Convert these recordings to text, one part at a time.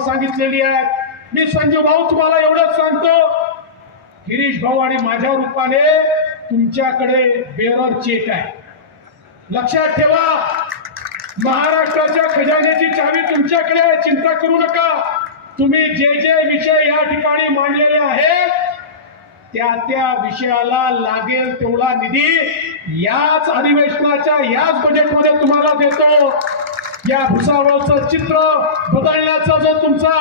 सांगितलेली आहेत. मी संजीव भाऊ तुम्हाला एवढंच सांगतो गिरीश भाऊ आणि माझ्या रूपाने तुमच्याकडे बेरर चेक आहे. लक्षात ठेवा महाराष्ट्राच्या खजान्याची चावी तुमच्याकडे आहे चिंता करू नका. तुम्ही जे जे विषय या ठिकाणी मांडलेले आहेत त्या त्या विषयाला लागेल तेवढा निधी याच अधिवेशनाच्या याच बजेटमध्ये तुम्हाला देतो. या भुसावळचं चित्र बदलण्याचा जो तुमचा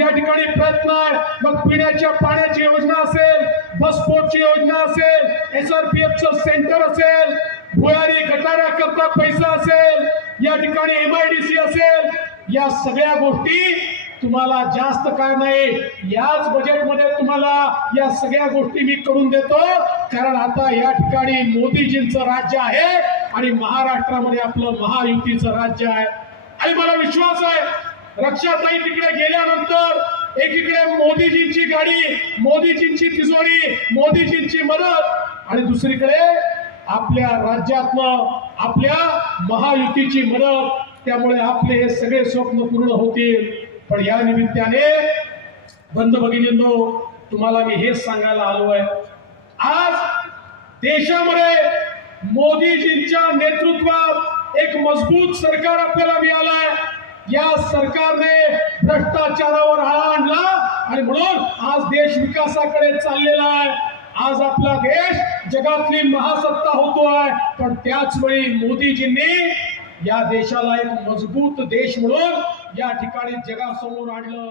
या ठिकाणी प्रयत्न आहे मग पिण्याच्या पाण्याची योजना असेल बसपोर्टची योजना असेल एस आर पी एफचं सेंटर असेल भुयारी गटाऱ्याकरता पैसा असेल या ठिकाणी एम आय डी सी असेल या सगळ्या गोष्टी तुम्हाला जास्त काय नाही याच बजेटमध्ये तुम्हाला या सगळ्या गोष्टी मी करून देतो. कारण आता या ठिकाणी मोदीजींचं राज्य आहे आणि महाराष्ट्रामध्ये आपलं महायुतीचं राज्य आहे. आणि मला विश्वास आहे रक्षाताई तिकडे गेल्यानंतर एकीकडे मोदीजींची गाडी मोदीजींची तिजोरी मोदीजींची मदत आणि दुसरीकडे आपल्या राज्यातनं आपल्या महायुतीची मदत. त्यामुळे आपले हे सगळे स्वप्न पूर्ण होतील. पण या निमित्ताने बंद भगिनींनो तुम्हाला मी हेच सांगायला आलो आहे. आज देशामध्ये मोदीजींच्या नेतृत्वात एक मजबूत सरकार आपल्याला मिळालंय. या सरकारने भ्रष्टाचारावर आळा आणला आणि म्हणून आज देश विकासाकडे चाललेला आहे. आज आपला देश जगातली महासत्ता होतोय. पण त्याच वेळी मोदीजींनी या देशाला एक मजबूत देश म्हणून या ठिकाणी जगासमोर आणलं.